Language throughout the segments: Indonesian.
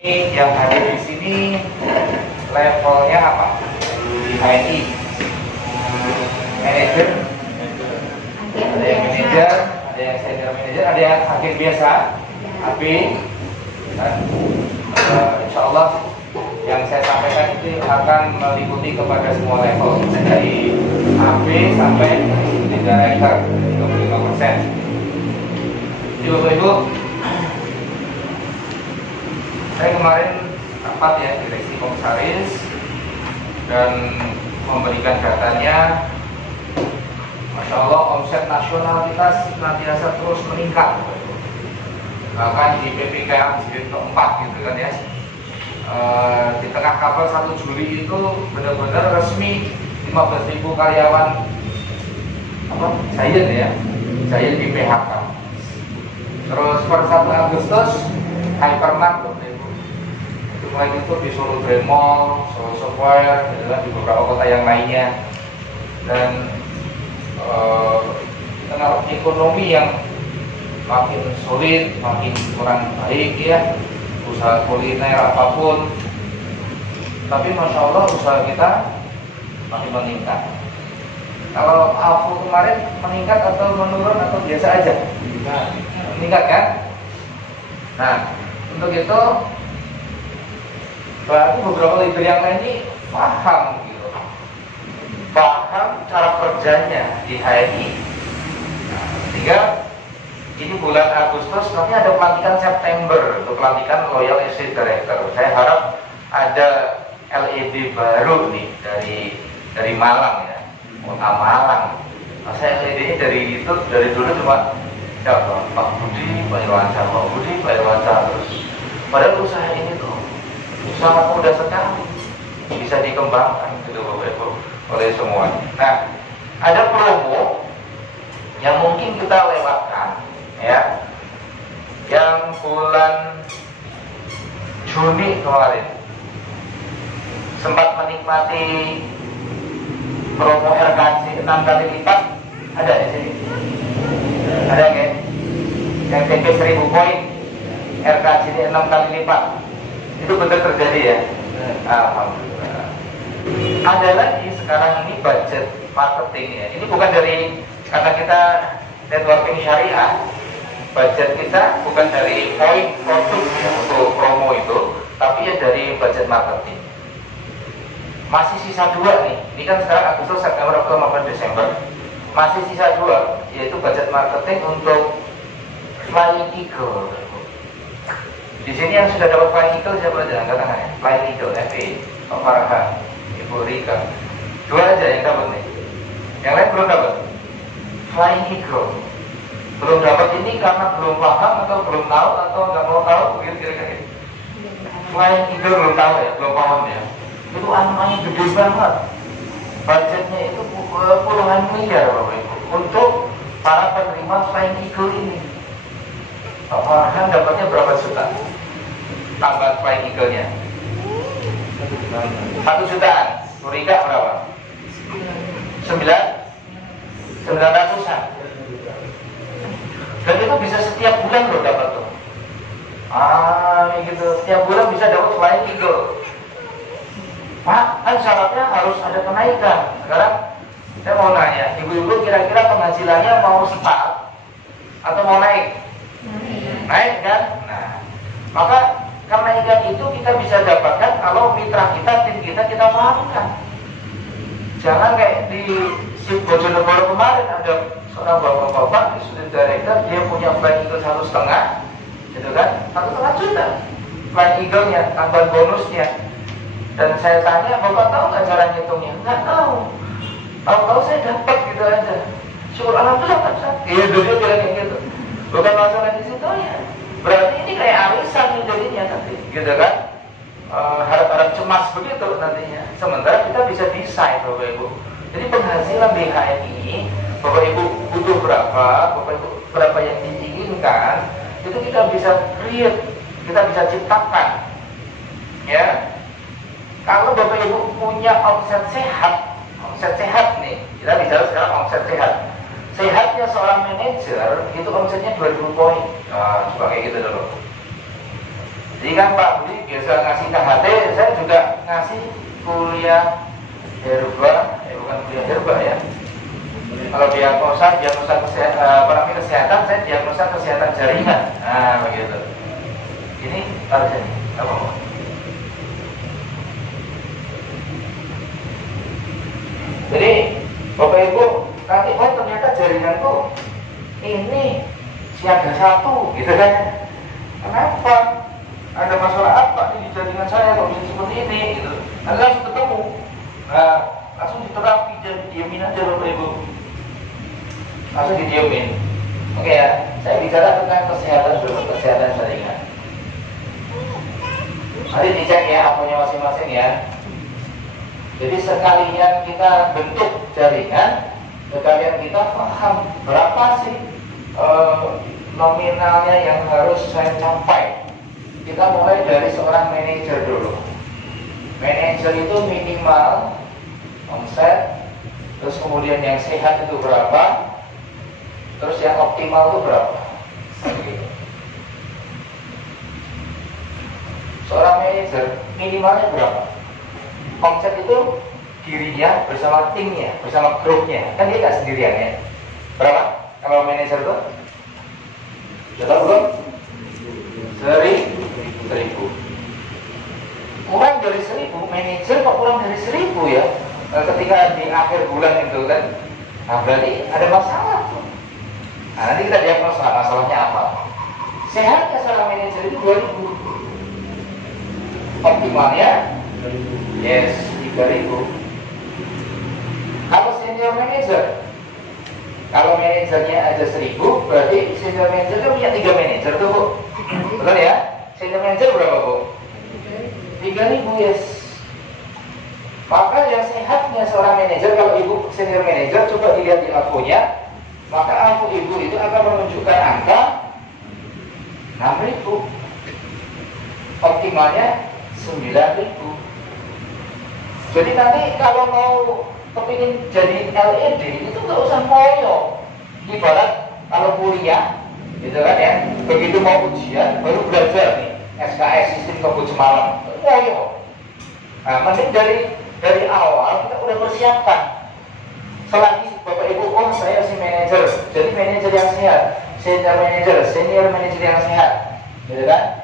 Ini yang hadir di sini levelnya apa? HNI, manajer, ada yang manajer, ada yang senior manajer, ada yang agen biasa, AB, dan insya Allah yang saya sampaikan itu akan meliputi kepada semua level dari AB sampai di director 25%. Jadi Bapak Ibu, saya kemarin rapat ya direksi komisaris dan memberikan datanya. Masya Allah, omset nasional kita senantiasa terus meningkat. Bahkan di PPKM jilid keempat gitu kan ya, di tengah kabar 1 Juli itu benar-benar resmi 15.000 karyawan Giant di PHK. Terus per 1 Agustus Hypermart mulai itu di Solo Grand Mall, Solo Square, dan di beberapa kota yang lainnya. Dan tengah ekonomi yang makin sulit, makin kurang baik ya, usaha kuliner apapun, tapi Masya Allah usaha kita makin meningkat. Kalau AFU kemarin meningkat atau menurun atau biasa aja? Meningkat kan? Nah, untuk itu berarti beberapa leader yang lain ini paham gitu, paham cara kerjanya di HNI. Nah, sehingga ini bulan Agustus nanti ada pelantikan September untuk pelantikan Loyal Estate Director. Saya harap ada LED baru nih dari Malang ya, kota Malang. Nah, saya LED-nya dari dulu cuma siapa? Pak Budi, Pak Irwansyah, Pak Budi, Pak Irwansyah terus. Padahal usaha ini tuh sangat mudah sekali bisa dikembangkan gitu Bapak Ibu oleh semua. Nah, ada promo yang mungkin kita lewatkan ya, yang bulan Juni kemarin sempat menikmati promo RKC 6 kali lipat. Ada di sini? Ada nggak? Yang TP 1000 poin RKC 6 kali lipat. Itu benar terjadi ya? Alhamdulillah. Ada lagi sekarang ini budget marketingnya. Ini bukan dari karena kita networking syariah. Budget kita bukan dari poin produk ya, untuk promo itu, tapi ya dari budget marketing. Masih sisa 2 nih. Ini kan sekarang Agustus, September, Oktober, November, Desember. Masih sisa 2, yaitu budget marketing untuk Flying Eagle. Di sini yang sudah dapat Flying Eagle siapa aja? Angkat tangannya. Flying Eagle, FE, Pak Farhan, Ibu Rika. 2 aja yang dapat nih. Yang lain belum dapat. Flying Eagle belum dapat ini karena belum paham atau belum tahu atau nggak mau tahu, begitu kira-kira. Flying Eagle belum tahu ya, belum paham ya. Itu angkanya gede banget. Budgetnya itu puluhan miliar Bapak Ibu untuk para penerima Flying Eagle ini. Pak Farhan dapatnya berapa juta? Tambah Flying Eagle-nya 1 jutaan. Rika berapa? 900-an. Dan itu bisa setiap bulan loh dapat tuh. Gitu. Setiap bulan bisa dapat Flying Eagle. Pak, kan syaratnya harus ada kenaikan. Sekarang saya mau nanya, ibu-ibu kira-kira penghasilannya mau start atau mau naik? Naik kan? Nah, maka kenaikan itu kita bisa dapatkan kalau mitra kita, tim kita pahamkan. Jangan kayak di Bojonegoro kemarin ada seorang bapak-bapak di student director, dia punya Flying Eagle 1,5, gitu kan? 1,5 juta Flying Eagle-nya, tambahan bonusnya. Dan saya tanya, bapak tahu nggak cara ngitungnya? Nggak tahu. Tahu-tahu saya dapat gitu aja. Syukur alhamdulillah kan saya. Iya, dia bilang kayak gitu. Bukan masalah di situ ya. Berarti ini kayak arisan jadinya nanti, gitu kan? Harap-harap cemas begitu nantinya. Sementara kita bisa desain Bapak Ibu. Jadi penghasilan di HNI, Bapak Ibu butuh berapa, Bapak Ibu berapa yang diinginkan, itu kita bisa create, kita bisa ciptakan. Ya. Kalau Bapak Ibu punya omset sehat nih, kita bicara sekarang omset sehat. Sehatnya seorang manajer itu omsetnya 2000 poin. Nah, coba kayak gitu dulu. Jadi kan Pak Budi biasa ngasih KHT, saya juga ngasih kuliah herba, bukan kuliah herba ya. Kalau diagnosa kesehatan, saya diagnosa kesehatan jaringan. Nah, begitu. Ini harusnya apa? Jadi Bapak Ibu nanti ternyata jaringanku ini siaga 1 gitu kan? Kenapa? Ada masalah apa di jaringan saya kalau bisa seperti ini gitu? Nanti langsung ketemu. Nah, langsung diterapi, jadi diamin aja Bapak Ibu. Langsung didiamin. Oke ya, saya bicara tentang kesehatan dulu, kesehatan jaringan. Nanti dicek ya akunnya masing-masing ya. Jadi sekalian kita bentuk jaringan, sekalian kita paham berapa sih nominalnya yang harus saya capai. Kita mulai dari seorang manajer dulu. Manajer itu minimal omset, terus kemudian yang sehat itu berapa, terus yang optimal itu berapa. Begitu. Seorang manajer minimalnya berapa? Omset itu dirinya bersama timnya, bersama grupnya, kan dia nggak sendirian ya. Berapa kalau manajer itu? Sudah belum? 1.000. Kurang dari 1.000, manajer kok kurang dari 1.000 ya? Ketika di akhir bulan itu kan, nah berarti ada masalah. Nah, nanti kita diagnosa masalahnya apa. Sehatnya seorang manajer itu 2.000. Optimalnya yes, 3.000. Kalau senior manager, kalau manajernya aja 1.000, berarti senior manager kan punya 3 manajer tuh Bu. Betul ya? Senior manager berapa Bu? 3.000 yes. Maka yang sehatnya seorang manajer, kalau ibu senior manager, coba dilihat di akunnya, maka akun ibu itu akan menunjukkan angka 6.000. Optimalnya 9.000. Jadi nanti kalau mau kepingin jadi LED itu nggak usah moyo. Ibarat kalau kuliah, gitu kan ya, begitu mau ujian baru belajar nih SKS sistem kebut semalam, moyo. Nah, mending dari awal kita udah persiapkan. Selagi Bapak Ibu, oh saya si manajer, jadi manajer yang sehat, senior manajer yang sehat, gitu kan?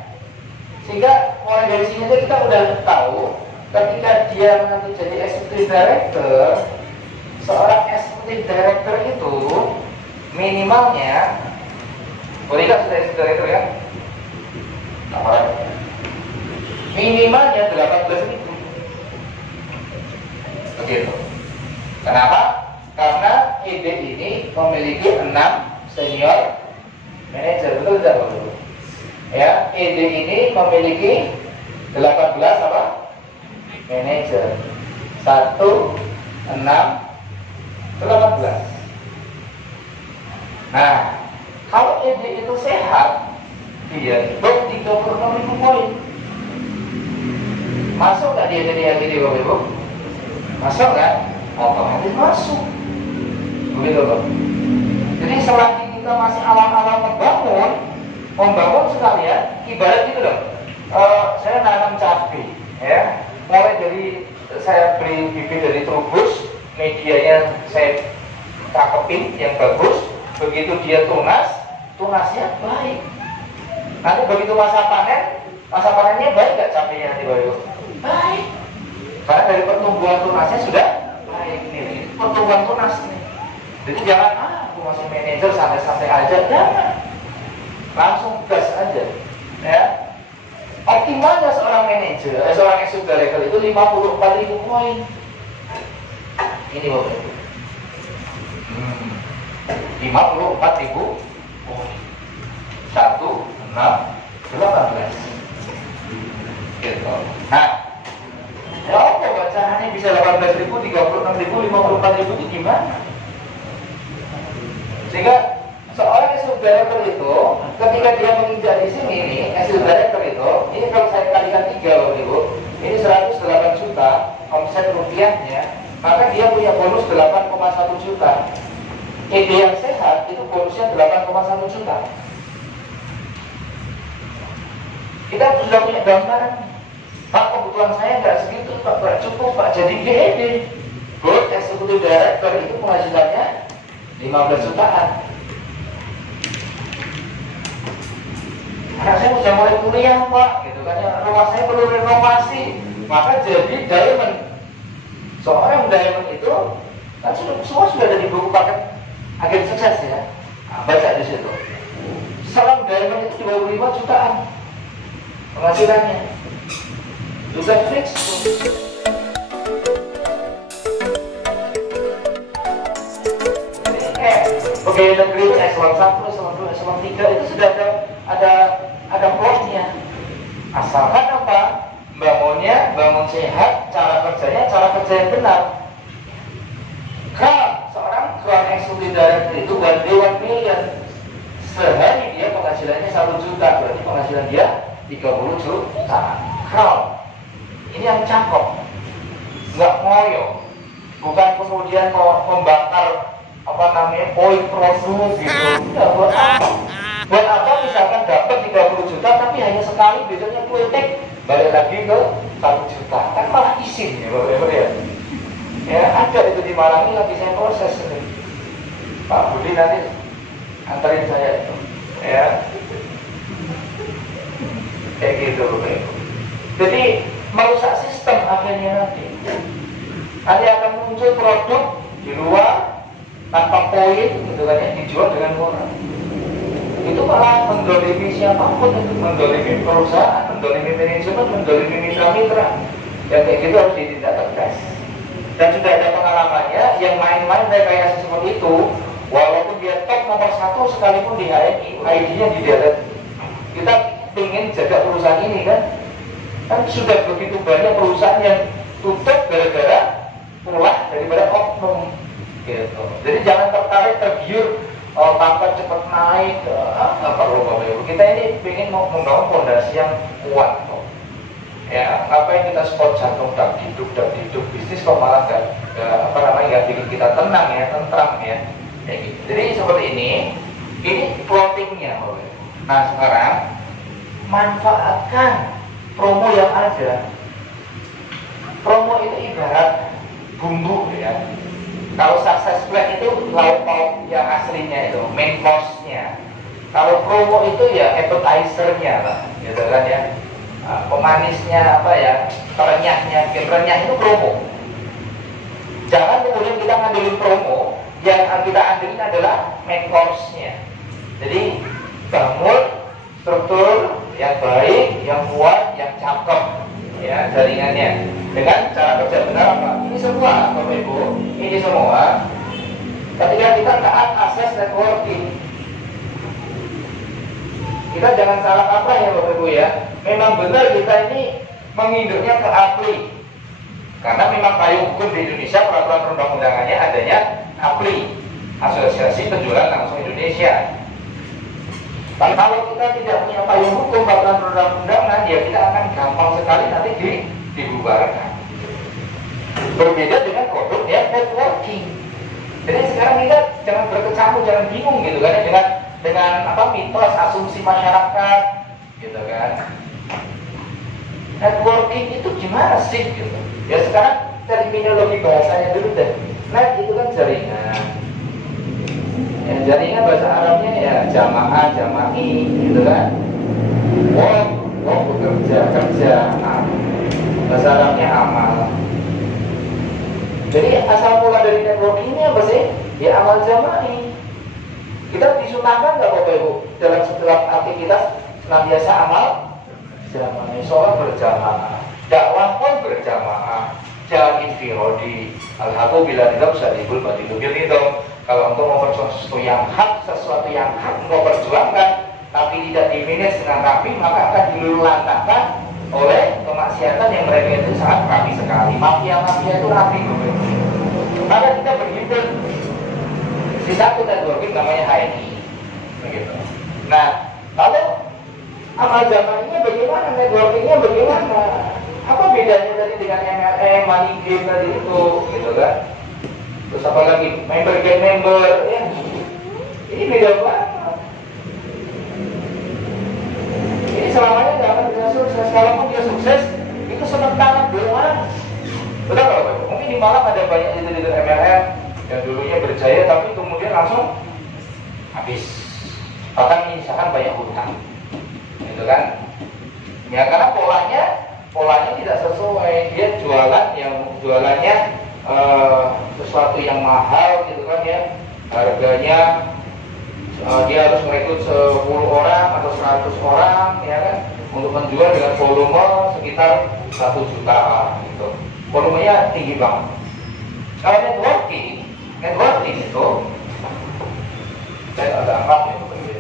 Sehingga mulai dari sini kita udah tahu ketika dia nanti jadi executive director, seorang executive director itu minimalnya, boleh nggak sudah executive director ya? Apa? Minimalnya 18.000. Begitu. Kenapa? Karena ide ini memiliki 6 senior manager, betul tidak Bapak? Ya, ide ini memiliki 18 apa? Manager 1, 6, 18. Nah, kalau ide itu sehat, dia itu 36.000 poin. Masuk nggak dia jadi yang ini Bapak Ibu? Masuk nggak? Otomatis masuk. Begitu Bapak. Jadi selagi kita masih awal-awal membangun sekalian, ibarat gitu loh. Saya nanam cabai, ya. Mulai dari saya beli bibit dari Trubus, medianya saya cakepin yang bagus. Begitu dia tunasnya baik. Nanti begitu masa panennya baik nggak cabainya nanti Bapak? Baik. Karena dari pertumbuhan tunasnya sudah baik nih. Pertumbuhan tunas nih. Jadi jangan aku masih manajer santai-santai aja, jangan. Langsung gas aja, ya. Optimalnya seorang manajer, seorang executive director itu 54.000 poin. Ini Bapak Ibu. 54.000 poin. 1, 6, 18. Gitu. Nah, ya apa bacaannya bisa 18.000, 36.000, 54.000 itu gimana? Sehingga seorang executive director itu ketika dia menginjak di sini nih, executive director itu, ini kalau saya kalikan 3 Bapak Ibu, ini 108 juta omset rupiahnya, maka dia punya bonus 8,1 juta. Ide yang sehat itu bonusnya 8,1 juta. Kita sudah punya gambaran. Pak, kebutuhan saya nggak segitu, Pak, nggak cukup, Pak. Jadi GED, Board Executive Director itu penghasilannya 15 jutaan. Anak saya sudah mulai kuliah, Pak, gitu kan? Rumah saya perlu renovasi, maka jadi diamond. Seorang diamond itu kan semua sudah ada di buku paket agen sukses ya. Nah, baca di situ. Seorang diamond itu 25 jutaan penghasilannya. Sudah fix. Pegawai negeri itu eselon 1, eselon 2, eselon 3 itu sudah ada plotnya. Asalkan apa? Bangun sehat, cara kerja yang benar. Kalau seorang ground executive director itu ganti 1 million, sehari dia penghasilannya 1 juta, berarti penghasilan dia 30 juta. Kalau ini yang cakep, nggak ngoyo, bukan kemudian membakar poin produk gitu. Nggak, buat apa? Buat apa misalkan dapat 30 juta tapi hanya sekali besoknya politik balik lagi ke 1 juta, kan malah isin ya Bapak ya. Ya ada itu di Malang ini lagi saya proses ini. Pak Budi nanti antarin saya itu, ya. Kayak gitu Bapak Ibu. Jadi merusak sistem akhirnya nanti akan muncul produk di luar tanpa poin gitu kan ya, dijual dengan murah. Itu malah mendolimi siapapun, itu mendolimi perusahaan, mendolimi manajemen, mendolimi mitra-mitra. Yang kayak gitu harus ditindak tegas. Dan sudah ada pengalamannya yang main-main kayak seperti itu, walaupun dia top nomor 1 sekalipun di HMI, ID-nya di darat. Kita ingin jaga perusahaan ini kan sudah begitu banyak perusahaan yang tutup gara-gara ulah daripada oknum gitu. Jadi jangan tergiur pangkat cepat naik, nggak perlu Bapak Ibu. Kita ini ingin mau membangun fondasi yang kuat kok. Ya, ngapain kita spot jantung dak diduk bisnis kok malah nggak bikin kita tenang ya, tentram ya. Kayak gitu. Jadi seperti ini plottingnya Bapak Ibu. Nah sekarang manfaatkan promo yang ada. Promo itu ibarat bumbu ya. Kalau success plan itu lauk pauk yang aslinya itu, main course-nya. Kalau promo itu ya appetizer-nya lah, gitu kan ya. Pemanisnya apa ya, renyahnya, renyah itu promo. Jangan kemudian kita ngandelin promo, yang kita andelin adalah main course-nya. Jadi bangun struktur yang baik, yang kuat, yang cakep ya jaringannya dengan cara kerja benar apa? Ini semua Bapak Ibu, ini semua ketika kita taat akses networking. Kita jangan salah apa ya Bapak Ibu ya. Memang benar kita ini menginduknya ke APRI. Karena memang payung hukum di Indonesia peraturan perundang-undangannya adanya APRI, Asosiasi Penjualan Langsung Indonesia. Kalau kita tidak punya payung hukum peraturan perundang-undangan, ya kita akan gampang sekali nanti dibubarkan. Berbeda dengan kodok ya networking. Jadi sekarang kita jangan berkecamuk, jangan bingung gitu kan ya, dengan mitos asumsi masyarakat gitu kan. Networking itu gimana sih gitu. Ya sekarang terminologi bahasanya dulu deh. Net itu kan jaringan. Ya, jaringan bahasa Arabnya ya jamaah, jama'i gitu kan. Work bekerja, kerja. Bahasa Arabnya amal. Jadi asal mula dari networkingnya apa sih? Ya amal jama'i. Kita disunahkan nggak Bapak Ibu dalam setiap aktivitas senantiasa amal jama'i, sholat berjamaah, dakwah pun berjamaah, jangan infirodi. Al-haqu bila nidam sadibul batilu bil nidam. Kalau engkau memperjuangkan sesuatu yang hak engkau perjuangkan, tapi tidak dimanage dengan rapi, maka akan diluluhlantahkan oleh kemaksiatan yang mereka itu sangat rapi sekali. Mafia-mafia itu rapi. Maka kita berhimpun di satu networking namanya HNI. Begitu. Nah, kalau amal jamaahnya bagaimana, networkingnya bagaimana? Apa bedanya tadi dengan MLM, money game tadi itu, gitu kan? Terus apa lagi? Member game member, ya. Ini beda banget. Ini selamanya jangan sukses. Kalaupun dia sukses, itu sementara doang. Betul nggak Bapak? Mungkin di Malang ada banyak leader-leader MLM yang dulunya berjaya, tapi kemudian langsung habis. Bahkan menyisakan banyak hutang, gitu kan? Ya karena polanya tidak sesuai. Dia jualannya sesuatu yang mahal, gitu kan ya. Harganya dia harus merekrut 10 orang atau 100 orang, ya kan, untuk menjual dengan volume sekitar 1 juta, gitu. Volumenya tinggi banget. Kalau networking itu, saya agak angkat ya, Bapak Ibu.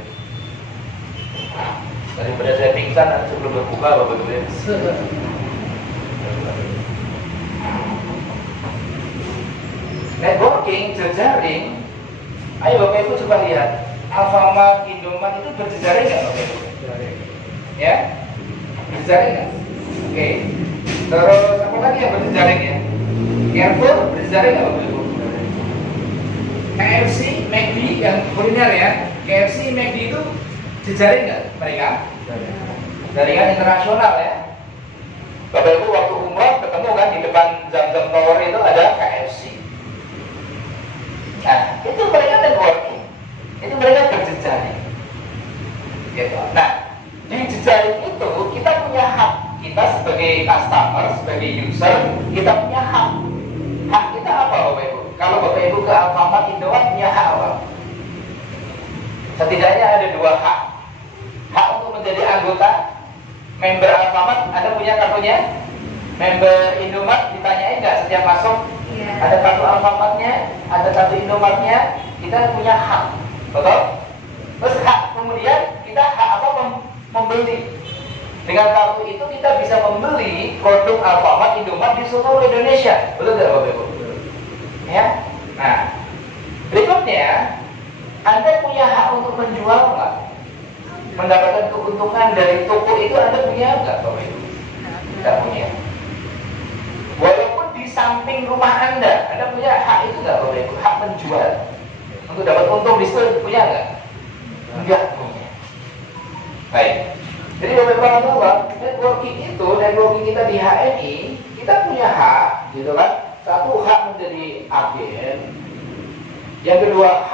Daripada saya pingsan nanti sebelum berbuka, Bapak Ibu. Networking, jejaring. Ayo Bapak Ibu coba lihat, Alfamart, Indomart itu berjejaring nggak Bapak Ibu? Ya, berjejaring nggak? Oke. Terus apa lagi yang berjejaring ya? Carrefour berjejaring nggak Bapak Ibu? KFC, McD yang kuliner ya. KFC, McD itu jejaring nggak mereka? Jaringan internasional ya. Bapak Ibu waktu umroh ketemu kan di depan Zamzam Tower itu ada KFC. Nah, itu mereka networking. Itu mereka berjejaring. Gitu. Nah, di jejaring itu kita punya hak. Kita sebagai customer, sebagai user, kita punya hak. Hak kita apa Bapak Ibu? Kalau Bapak Ibu ke Alfamart, Indomart punya hak apa? Setidaknya ada 2 hak. Hak untuk menjadi anggota member Alfamart, Anda punya kartunya? Member Indomart ditanyain nggak setiap masuk? Iya. Ada kartu Alfamartnya, ada kartu Indomartnya, kita punya hak, betul? Terus hak kemudian kita hak apa? Membeli. Dengan kartu itu kita bisa membeli produk Alfamart, Indomart di seluruh Indonesia, betul tidak Bapak Ibu? Ya. Nah, berikutnya Anda punya hak untuk menjual nggak? Mendapatkan keuntungan dari toko itu Anda punya nggak Bapak Ibu? Tidak punya. Walaupun di samping rumah Anda punya hak itu nggak Bapak Ibu? Hak menjual untuk dapat untung di situ punya nggak? Enggak punya. Baik. Jadi Bapak Ibu, networking kita di HNI, kita punya hak, gitu kan? Satu, hak menjadi agen. Yang kedua,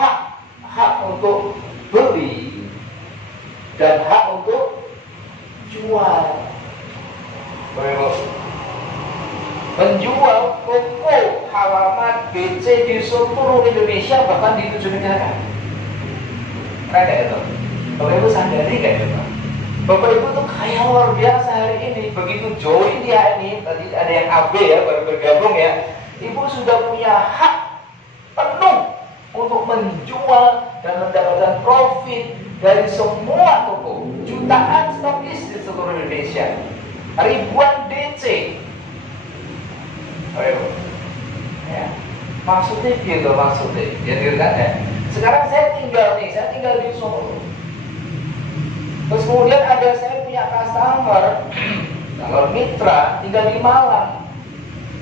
hak untuk beli dan hak untuk jual. Bapak Ibu, menjual toko halaman BC di seluruh Indonesia, bahkan di 7 negara. Keren gak itu? Bapak Ibu sadari gak itu? Bapak Ibu tuh kayak luar biasa hari ini. Begitu join dia ini, tadi ada yang AB ya, baru bergabung ya. Ibu sudah punya hak penuh untuk menjual dan mendapatkan profit dari semua toko. Jutaan stokis di seluruh Indonesia, ribuan DC. Bapak Ibu, ya. Maksudnya gitu, maksudnya. Jadi kan ya. Sekarang saya tinggal di Solo. Terus kemudian saya punya customer, kalau mitra tinggal di Malang.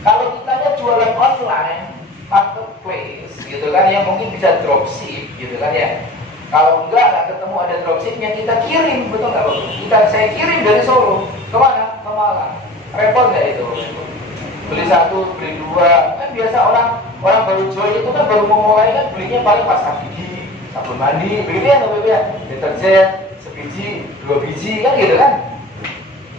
Kalau kitanya jualan online, marketplace, gitu kan, yang mungkin bisa dropship, gitu kan ya. Kalau nggak ketemu ada dropshipnya, kita kirim, betul nggak Bapak? Saya kirim dari Solo, kemana? Ke Malang. Repot nggak itu? Beli 1, beli 2, kan biasa orang baru join itu kan baru mau mulai kan belinya paling pasta gigi, sabun mandi, begitu ya Bapak ya, deterjen. Sebiji, 2 biji kan gitu kan.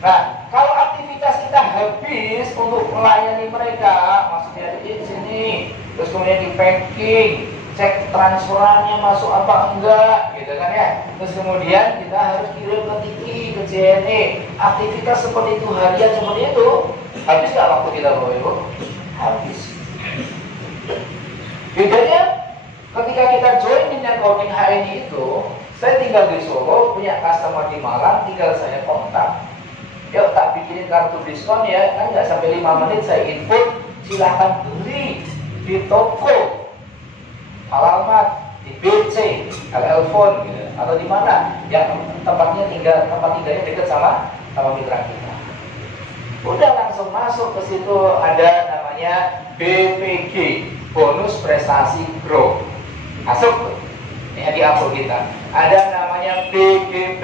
Nah, kalau aktivitas kita habis untuk melayani mereka, maksudnya di sini, terus kemudian di packing, cek transferannya masuk apa enggak, gitu kan ya. Terus kemudian kita harus kirim ke Tiki, ke JNE. Aktivitas seperti itu, harian seperti itu, habis nggak waktu kita Bapak Ibu? Habis. Bedanya ketika kita join di networking HNI itu, saya tinggal di Solo, punya customer di Malang, tinggal saya kontak. Yuk tak bikinin kartu diskon ya, kan nggak sampai 5 menit saya input, silahkan beli di toko alamat di BC, LL Phone gitu, atau di mana yang tempat tinggalnya dekat sama mitra kita. Udah langsung masuk ke situ, ada namanya BPG, bonus prestasi grow. Masuk ya di upload kita. Ada namanya BGP,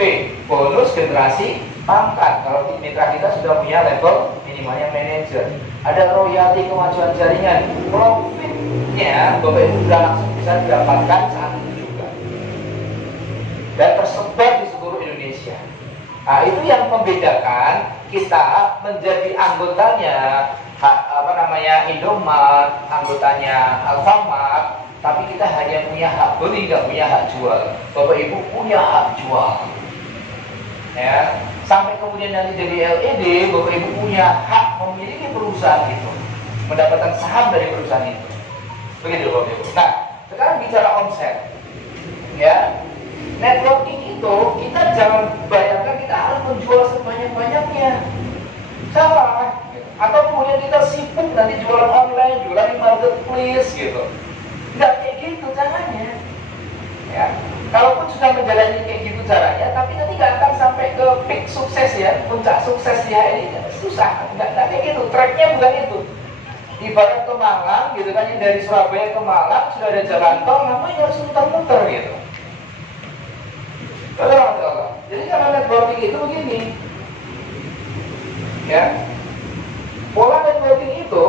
bonus generasi pangkat. Kalau di mitra kita sudah punya level minimalnya manajer. Ada royalti kemajuan jaringan. Profitnya Bapak Ibu sudah langsung bisa didapatkan saat itu juga. Dan tersebar di seluruh Indonesia. Nah, itu yang membedakan kita menjadi anggotanya Indomart, anggotanya Alfamart, tapi kita hanya punya hak beli, nggak punya hak jual. Bapak Ibu punya hak jual. Ya, sampai kemudian nanti jadi LED, Bapak Ibu punya hak memiliki perusahaan itu, mendapatkan saham dari perusahaan itu. Begitu Bapak Ibu. Nah, sekarang bicara omset. Ya, networking itu kita jangan bayangkan kita harus menjual sebanyak-banyaknya. Salah. Atau kemudian kita sibuk nanti jualan online, jualan di marketplace gitu. Nggak kayak gitu caranya. Ya, kalaupun sudah menjalani kayak gitu caranya, tapi nanti nggak akan sampai ke peak sukses ya, puncak sukses ya, ini susah. Nggak kayak gitu. Tracknya bukan itu. Ibarat ke Malang gitu kan, yang dari Surabaya ke Malang sudah ada jalan tol, namanya harus muter-muter gitu. Jadi cara networking itu begini, ya. Pola networking itu,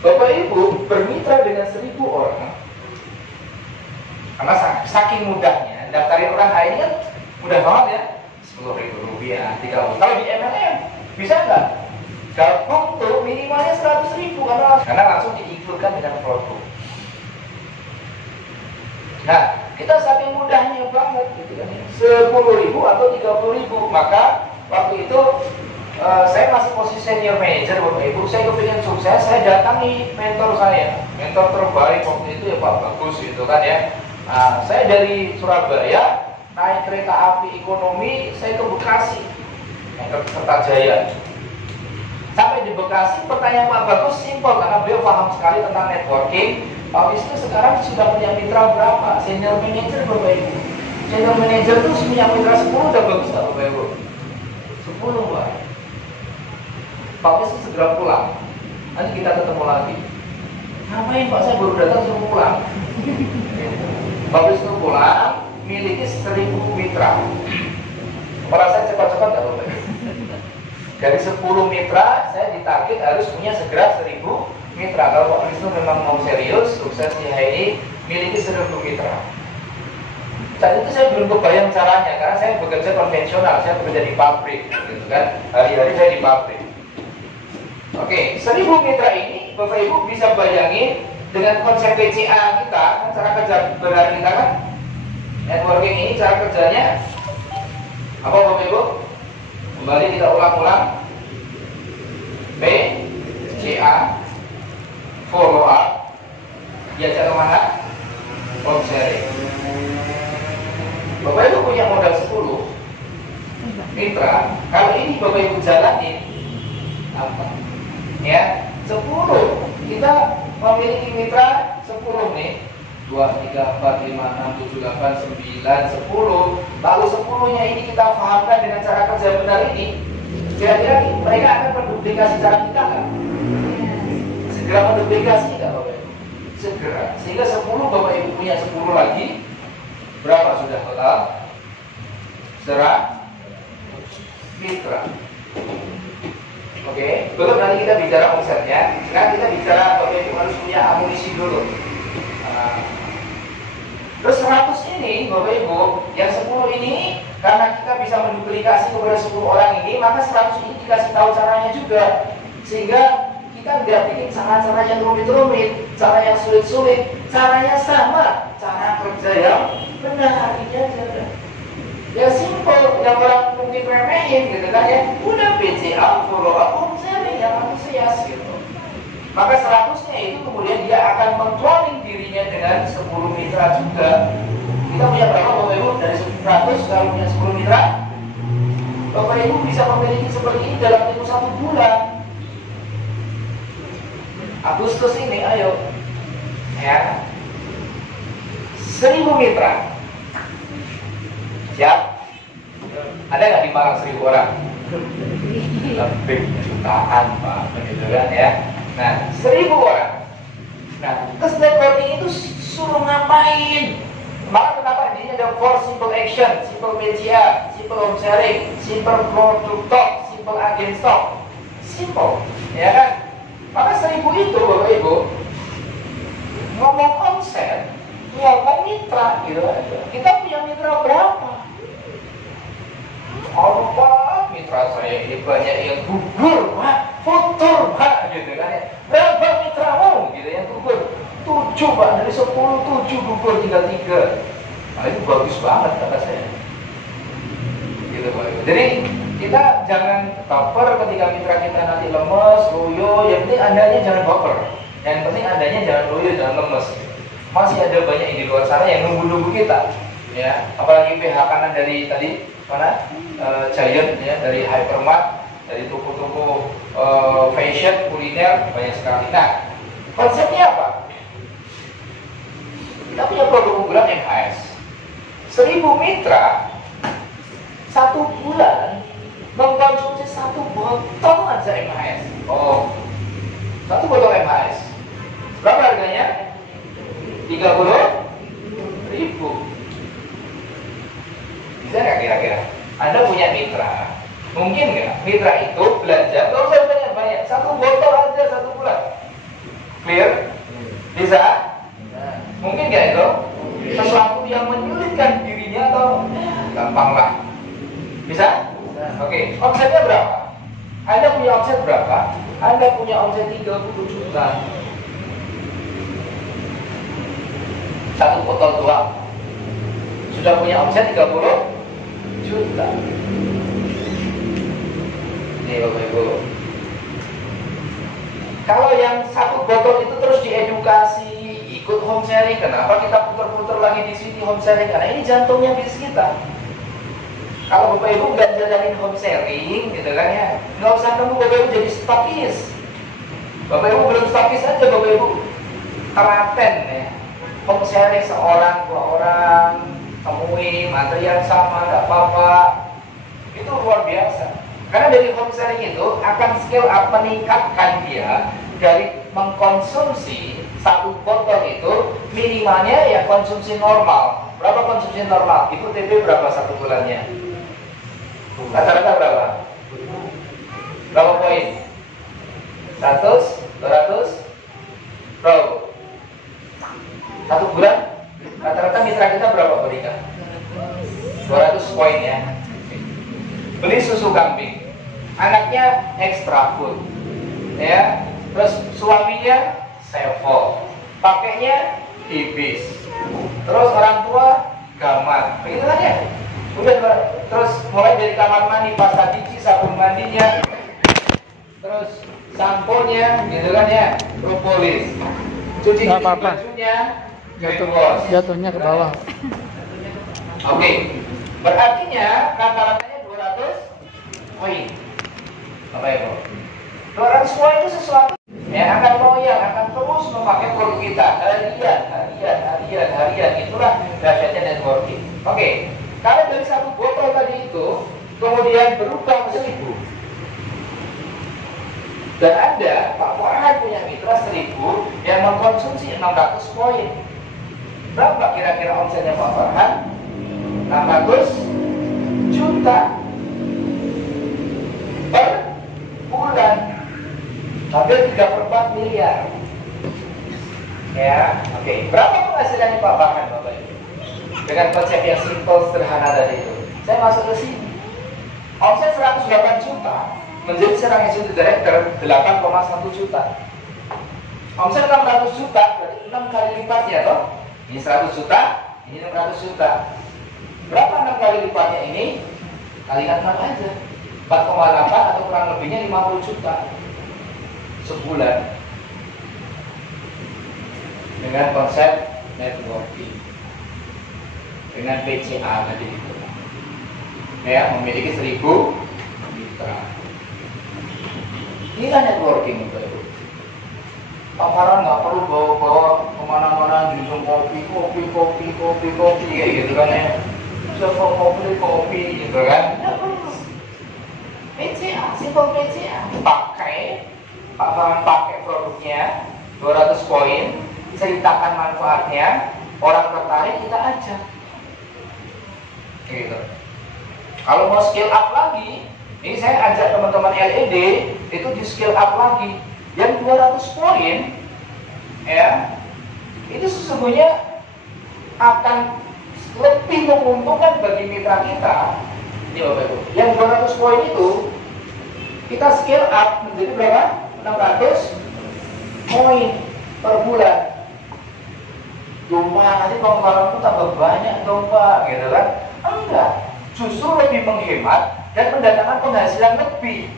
Bapak Ibu bermitra dengan 1000 orang, karena saking mudahnya daftarin orang hari ini kan mudah banget ya, Rp10.000, 30. Kalau di MLM bisa nggak? Gabung tuh minimalnya 100.000 karena langsung diinkludkan dengan produk. Nah, kita saking mudahnya banget gitu kan, 10.000 atau 30.000. Maka waktu itu saya masih posisi senior manager Bapak Ibu, saya kepingin sukses, saya datangi mentor saya, mentor terbaik waktu itu ya Pak Bagus gitu kan ya. Saya dari Surabaya naik kereta api ekonomi, saya ke Bekasi, ke Kertajaya. Sampai di Bekasi, pertanyaan Pak Bagus simpel karena beliau paham sekali tentang networking. Pak Wisnu sekarang sudah punya mitra berapa? Senior manager Bapak Ibu. Senior manager itu punya mitra 10 udah bagus nggak Bapak Ibu? 10 Pak. Pak Wisnu segera pulang. Nanti kita ketemu lagi. Ngapain Pak, saya baru datang suruh pulang. Pak Wisnu pulang, miliki 1000 mitra. Merasa cepat-cepat nggak Bapak Ibu? Dari 10 mitra, saya ditarget harus punya segera 1000 mitra. Kalau Pak Wisnu memang mau serius, sukses di HI, miliki 1000 mitra. Saat itu saya belum kebayang caranya, karena saya bekerja konvensional, saya bekerja di pabrik, gitu kan. Hari-hari saya di pabrik. Oke, 1000 mitra ini, Bapak Ibu bisa bayangin dengan konsep BCA kita, kan cara kerja benar kita kan, networking ini cara kerjanya apa Bapak Ibu? Kembali kita ulang-ulang. BCA, follow up, diajak kemana? Home sharing. Bapak Ibu punya modal 10 mitra, kalau ini Bapak Ibu jalanin apa? Ya, 10 kita memiliki mitra 10 nih, 2, 3, 4, 5, 6, 7, 8, 9, 10. Lalu 10-nya ini kita pahamkan dengan cara kerja benar ini, kira-kira mereka akan menduplikasi cara kita nggak? Segera menduplikasi nggak Bapak Ibu? Segera. Sehingga 10 Bapak Ibu punya 10 lagi. Berapa sudah total? 100 mitra. Oke, belum nanti kita bicara omsetnya. Sekarang kita bicara Bapak Ibu harus punya amunisi dulu. Terus 100 ini Bapak Ibu, yang 10 ini karena kita bisa menduplikasi kepada 10 orang ini, maka 100 ini dikasih tahu caranya juga, sehingga kita nggak bikin cara-cara yang rumit-rumit, cara yang sulit-sulit, caranya sama, cara kerja yang benar aja. Ya simpel, yang orang mungkin remehin gitu kan ya, udah BCA, follow up, home sharing yang antusias gitu. Maka 100-nya itu kemudian dia akan mengcloning dirinya dengan 10 mitra juga. Kita punya berapa Bapak Ibu? Dari 100 kalau punya 10 mitra, Bapak Ibu bisa memiliki seperti ini dalam tempo 1 bulan. Agustus ini, ayo ya, 1000 mitra. Siap? Ada nggak di Malang 1000 orang? Lebih jutaan Pak, begitu kan ya. Nah, 1000 orang. Nah, terus networking itu suruh ngapain? Maka kenapa di sini ada 4 simple action, simple PCA, simple home sharing, simple product talk, simple agent stock, simple, ya kan? Maka 1000 itu Bapak Ibu ngomong omset, ngomong mitra gitu aja. Kita punya mitra berapa? Oh Pak, mitra saya ini banyak yang gugur Pak, futur Pak, gitu kan ya. Berapa mitramu gitu yang gugur? 7 Pak, dari 10, 7 gugur, tinggal 3. Nah itu bagus banget kata saya. Gitu Pak. Jadi kita jangan baper ketika mitra kita nanti lemes, loyo. Yang penting andanya jangan baper. Yang penting andanya jangan loyo, jangan lemes. Masih ada banyak yang di luar sana yang nunggu-nunggu kita. Ya, apalagi PH kanan dari tadi mana? Giant ya, dari Hypermart, dari toko-toko fashion, kuliner, banyak sekali. Nah, konsepnya apa? Kita punya produk unggulan MHS 1000 mitra 1 bulan mengkonsumsi 1 botol aja MHS. Oh, 1 botol MHS berapa harganya? 30.000. Bisa nggak kira-kira? Anda punya mitra, mungkin nggak mitra itu belanja nggak usah banyak-banyak, 1 botol aja 1 bulan? Clear? Bisa? Mungkin nggak itu? Sesuatu yang menyulitkan dirinya atau gampang lah? Bisa? Oke. Omsetnya berapa? Anda punya omset berapa? Anda punya omset 30 juta. 1 botol doang sudah punya omset 30 juta. Nih Bapak Ibu, kalau yang 1 botol itu terus diedukasi, ikut home sharing. Kenapa kita putar-putar lagi di sini home sharing? Karena ini jantungnya bisnis kita. Kalau Bapak Ibu nggak jalanin home sharing, gitu kan ya, nggak usah nunggu Bapak Ibu jadi stokis. Bapak Ibu belum stokis aja, Bapak Ibu telaten ya. Home sharing seorang, 2 orang, temui materi yang sama, nggak apa-apa. Itu luar biasa. Karena dari home sharing itu akan scale up, meningkatkan dia dari mengkonsumsi 1 botol itu minimalnya ya konsumsi normal. Berapa konsumsi normal? Itu TB berapa 1 bulannya? Rata-rata berapa? Berapa poin? 100? 200? Berapa? 1 bulan? Rata-rata mitra kita berapa berikan? 200 poin ya. Beli susu kambing, anaknya extra food, ya. Terus suaminya Sevo, pakainya Ibis, terus orang tua Gamat, begitu kan ya? Udah, terus mulai dari kamar mandi, pasta cuci, sabun mandinya, terus sampo-nya, gitu kan ya, propolis, cuci bajunya, jatuhnya ke bawah. Oke, berartinya rata-ratanya 200 poin. Apa ya Bro? 200 poin itu sesuatu yang akan loyal, akan terus memakai produk kita harian. Itulah dahsyatnya networking. Oke, kalau dari 1 botol tadi itu kemudian berubah menjadi 1000, dan Anda Pak Farhan punya mitra 1000 yang mengkonsumsi 600 poin. Berapa kira-kira omsetnya Pak Farhan? 600 juta per bulan, hampir 3/4 miliar. Ya, oke. Berapa penghasilannya Pak Farhan Bapak Ibu? Dengan konsep yang simple, sederhana tadi itu. Saya masuk ke sini. Omset 108 juta menjadi seorang executive director 8,1 juta. Omset 600 juta berarti 6 kali lipatnya toh. Ini 100 juta, ini 600 juta. Berapa 6 kali lipatnya ini? Kalikan 6 aja. 4,8 atau kurang lebihnya 50 juta sebulan. Dengan konsep networking, dengan PCA tadi itu, ya, memiliki 1000 mitra. Inilah networking Bapak Ibu. Pak Farhan nggak perlu bawa kemana-mana junjung kopi kayak gitu kan ya. Coba kopi gitu kan. PCA, simple PCA. Pakai, Pak Farhan pakai produknya 200 poin, ceritakan manfaatnya, orang tertarik kita ajak. Gitu. Kalau mau scale up lagi, ini saya ajak teman-teman LED itu di scale up lagi. Yang 200 poin, ya, itu sesungguhnya akan lebih menguntungkan bagi mitra kita. Ini Bapak Ibu. Yang 200 poin itu kita scale up menjadi berapa? 600 poin per bulan. Cuma nanti pengeluaran itu tambah banyak dong Pak, gitu kan? Enggak, justru lebih menghemat dan mendatangkan penghasilan lebih.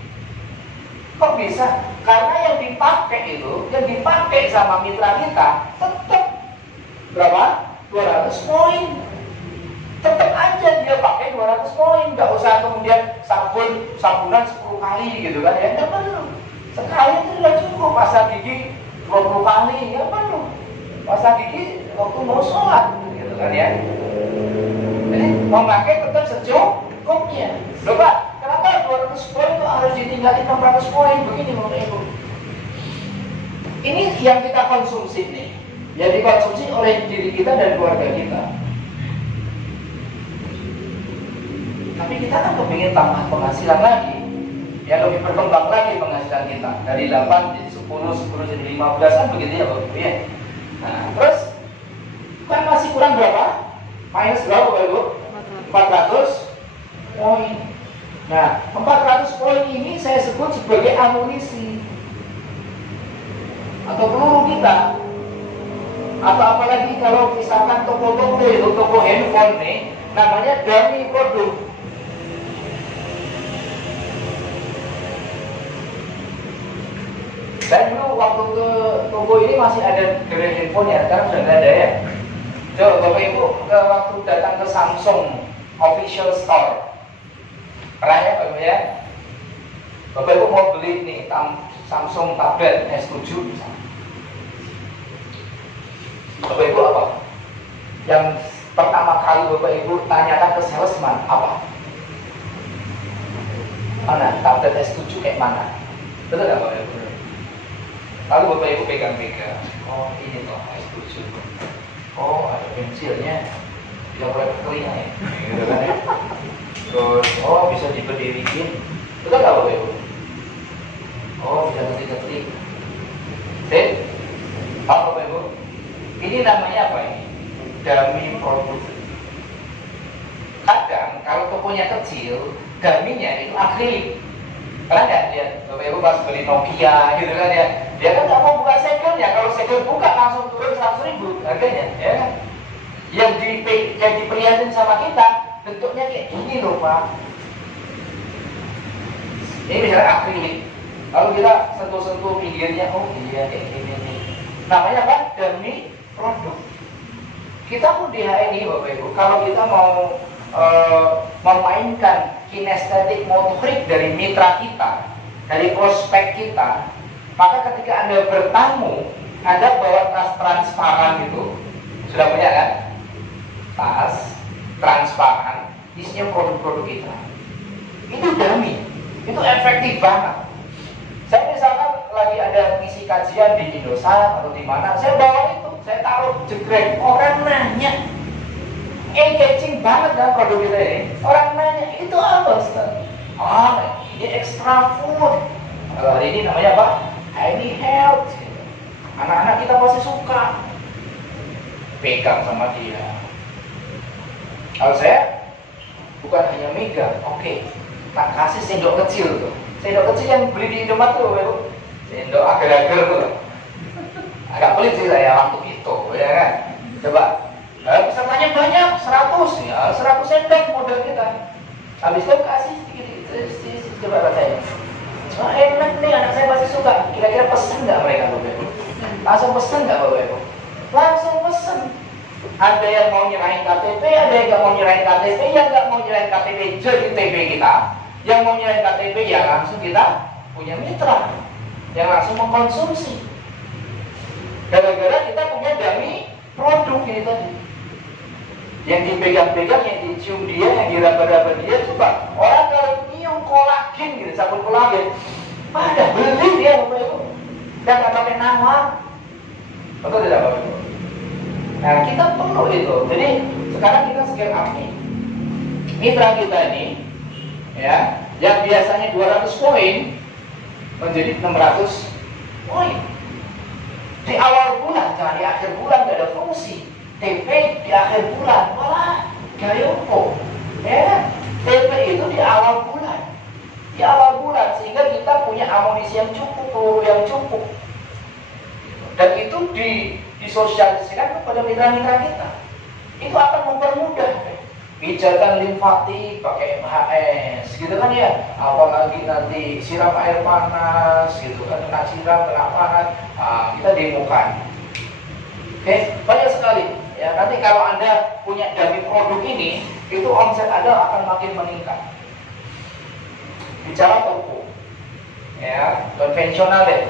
Kok bisa? Karena yang dipakai itu, yang dipakai sama mitra kita tetap berapa? 200 poin. Tetap aja dia pakai 200 poin, nggak usah kemudian sabunan 10 kali gitu kan ya, nggak perlu. Sekali itu sudah cukup, pasang gigi 20 kali, ya perlu. Pasang gigi waktu mau sholat gitu kan ya. Jadi memakai tetap secukupnya. Loh Pak, kenapa 200 poin itu harus ditinggalin 600 poin? Begini Bapak Ibu. Ini yang kita konsumsi nih, yang dikonsumsi oleh diri kita dan keluarga kita. Tapi kita kan kepingin tambah penghasilan lagi, ya lebih berkembang lagi penghasilan kita dari 8 jadi 10, 10 jadi 15 kan begitu ya Bapak Ibu ya. Nah, terus kan masih kurang berapa? Minus berapa Bapak Ibu? 400 poin. Nah, 400 poin ini saya sebut sebagai amunisi atau peluru kita. Atau apalagi kalau misalkan toko-toko itu, toko handphone nih, namanya dummy produk. Dan dulu waktu ke toko ini masih ada gerai handphone ya, sekarang sudah nggak ada ya. Coba Bapak Ibu waktu datang ke Samsung official store, pernah ya Bapak Ibu ya? Bapak Ibu mau beli nih Samsung tablet S7 misalnya. Bapak Ibu apa? Yang pertama kali Bapak Ibu tanyakan ke salesman apa? Mana tablet S7 kayak mana? Betul nggak Bapak Ibu? Lalu Bapak Ibu pegang-pegang, oh ini toh S7. Oh ada pensilnya, tidak boleh berkelina ya, gitu kan ya. Terus, oh bisa diberdiriin, betul nggak Bapak Ibu? Oh bisa ketik-ketik. Sip, paham Bapak Ibu? Ini namanya apa ini? Dummy product. Kadang kalau tokonya kecil, dummynya itu akrilik. Pernah nggak dia, Bapak Ibu pas beli Nokia gitu kan ya, dia kan nggak mau buka segel ya, kalau segel buka langsung turun 100.000 harganya, ya kan? Yang diperlihatin sama kita bentuknya kayak gini loh Pak. Ini misalnya akrilik, lalu kita sentuh-sentuh pinggirnya, oh iya kayak gini nih. Namanya apa? Dummy produk. Kita pun di HNI Bapak Ibu, kalau kita mau memainkan kinestetik motorik dari mitra kita, dari prospek kita, maka ketika Anda bertamu, Anda bawa tas transparan itu, sudah punya kan? Tas transparan, isinya produk-produk kita. Itu dummy, itu efektif banget. Saya misalkan lagi ada ngisi kajian di Indosat atau di mana, saya bawa itu, saya taruh jegrek, orang nanya, engaging banget kan produk kita ini. Orang nanya, itu apa Ustaz? Ah, ini extra food. Kalau hari ini namanya apa? Ini health. Anak-anak kita pasti suka. Pegang sama dia. Kalau saya bukan hanya megang, oke. Tak kasih sendok kecil tuh. Sendok kecil yang beli di Indomaret tuh, Bapak. Sendok agar-agar tuh. Agak pelit sih saya waktu itu, ya kan? Coba. Pesertanya banyak, 100 ya, 100 sendok modal kita. Habis itu kasih sedikit, coba rasanya. Oh, enak nih, anak saya pasti suka. Kira-kira pesen nggak mereka Bapak Ibu? Langsung pesen nggak Bapak Ibu? Langsung pesen. Ada yang mau nyerahin KTP, ada yang nggak mau nyerahin KTP, yang nggak mau nyerahin KTP jadi TP kita, yang mau nyerahin KTP ya langsung kita punya mitra yang langsung mengkonsumsi. Gara-gara kita punya dummy produk ini tadi. Yang dipegang-pegang, yang dicium dia, yang diraba-raba dia, coba orang kalau nyium kolagen gitu, sabun kolagen, pada beli dia Bapak Ibu, dan nggak pakai nawar, betul tidak Bapak Ibu? Nah, kita perlu itu. Jadi sekarang kita scale up nih. Mitra kita ini, ya, yang biasanya 200 poin menjadi 600 poin. Di awal bulan, jangan di akhir bulan, gak ada fungsi. TP di akhir bulan, malah gayoko. Ya, TP itu di awal bulan. Di awal bulan, sehingga kita punya amunisi yang cukup, peluru yang cukup. Dan itu disosialisasikan kepada mitra-mitra kita. Itu akan mempermudah. Pijatan limfatik pakai MHS, gitu kan ya. Apalagi nanti siram air panas, gitu kan. Kena siram, kena panas, kita demokan. Oke, banyak sekali. Ya, nanti kalau Anda punya dummy produk ini, itu omset Anda akan makin meningkat. Bicara toko, ya, konvensional deh.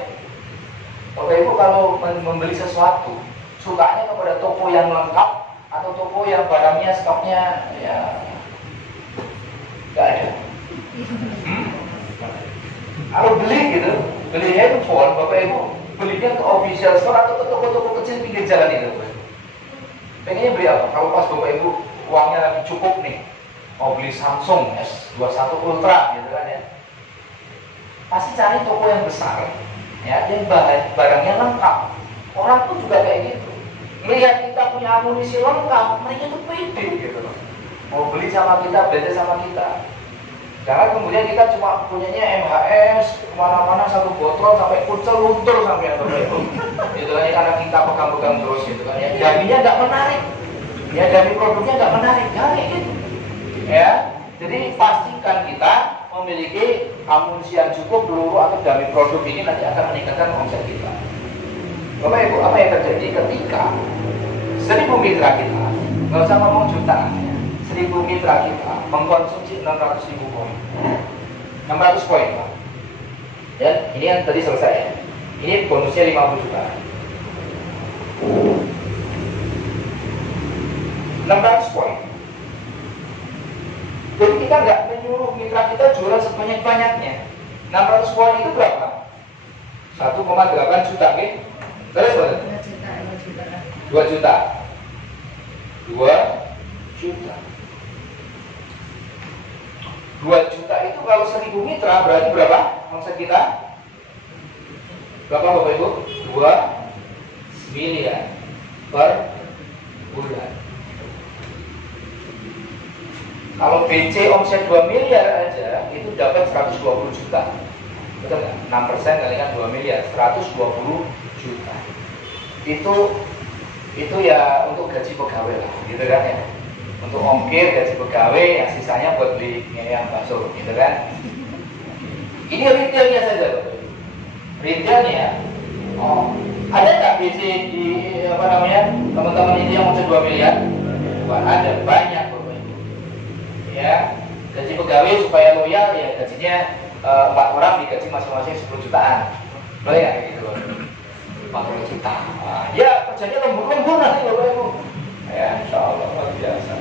Bapak Ibu kalau membeli sesuatu, sukanya kepada toko yang lengkap atau toko yang barangnya stoknya ya nggak ada. Kalau beli gitu, beli handphone, Bapak Ibu belinya ke official store atau ke toko-toko kecil pinggir jalan itu. Pengennya beli apa? Kalau pas Bapak Ibu uangnya lagi cukup nih, mau beli Samsung S21 Ultra gitu kan ya, pasti cari toko yang besar, ya, yang barangnya lengkap. Orang pun juga kayak gitu. Melihat kita punya amunisi lengkap, mereka tuh pede gitu loh. Mau beli sama kita, belanja sama kita. Jangan kemudian kita cuma punyanya MHS, kemana-mana satu botol sampai kucel luntur sampai yang itu. Gitu kan ya, karena kita pegang-pegang terus gitu kan ya. Daminya nggak menarik, ya, dami produknya nggak menarik, jangan kayak gitu. Ya, jadi pastikan kita memiliki amunisi yang cukup, peluru atau dami produk ini nanti akan meningkatkan omset kita. Bapak Ibu, apa yang terjadi ketika 1000 mitra kita, nggak usah ngomong jutaan ya, 1000 mitra kita mengkonsumsi 600.000 poin, 600 poin Pak. Dan ini yang tadi selesai ya, ini bonusnya 50 juta. 600 poin. Jadi kita nggak menyuruh mitra kita jualan sebanyak-banyaknya. 600 poin itu berapa? 1,8 juta, oke? Terus berapa? 2 juta. 2 juta. 2 juta itu kalau 1000 mitra berarti berapa omset kita? Berapa Bapak Ibu? 2 miliar per bulan. Kalau BC omset 2 miliar aja itu dapat 120 juta. Betul nggak? 6% kali kan 2 miliar, 120 juta. Itu ya untuk gaji pegawai lah, gitu kan ya. Untuk ongkir gaji pegawai, yang sisanya buat beli yang bakso, gitu kan. Ini retailnya saja, Bapak. Retailnya, ada nggak BC di apa namanya teman-teman ini yang omset 2 miliar? Wah, ada banyak, Bapak Ibu. Ya, gaji pegawai supaya loyal ya gajinya 4 orang digaji masing-masing 10 jutaan. Boleh nggak kayak gitu, Bapak? 40 juta. Ya kerjanya lembur-lembur nanti Bapak Ibu. Ya, insya Allah luar biasa.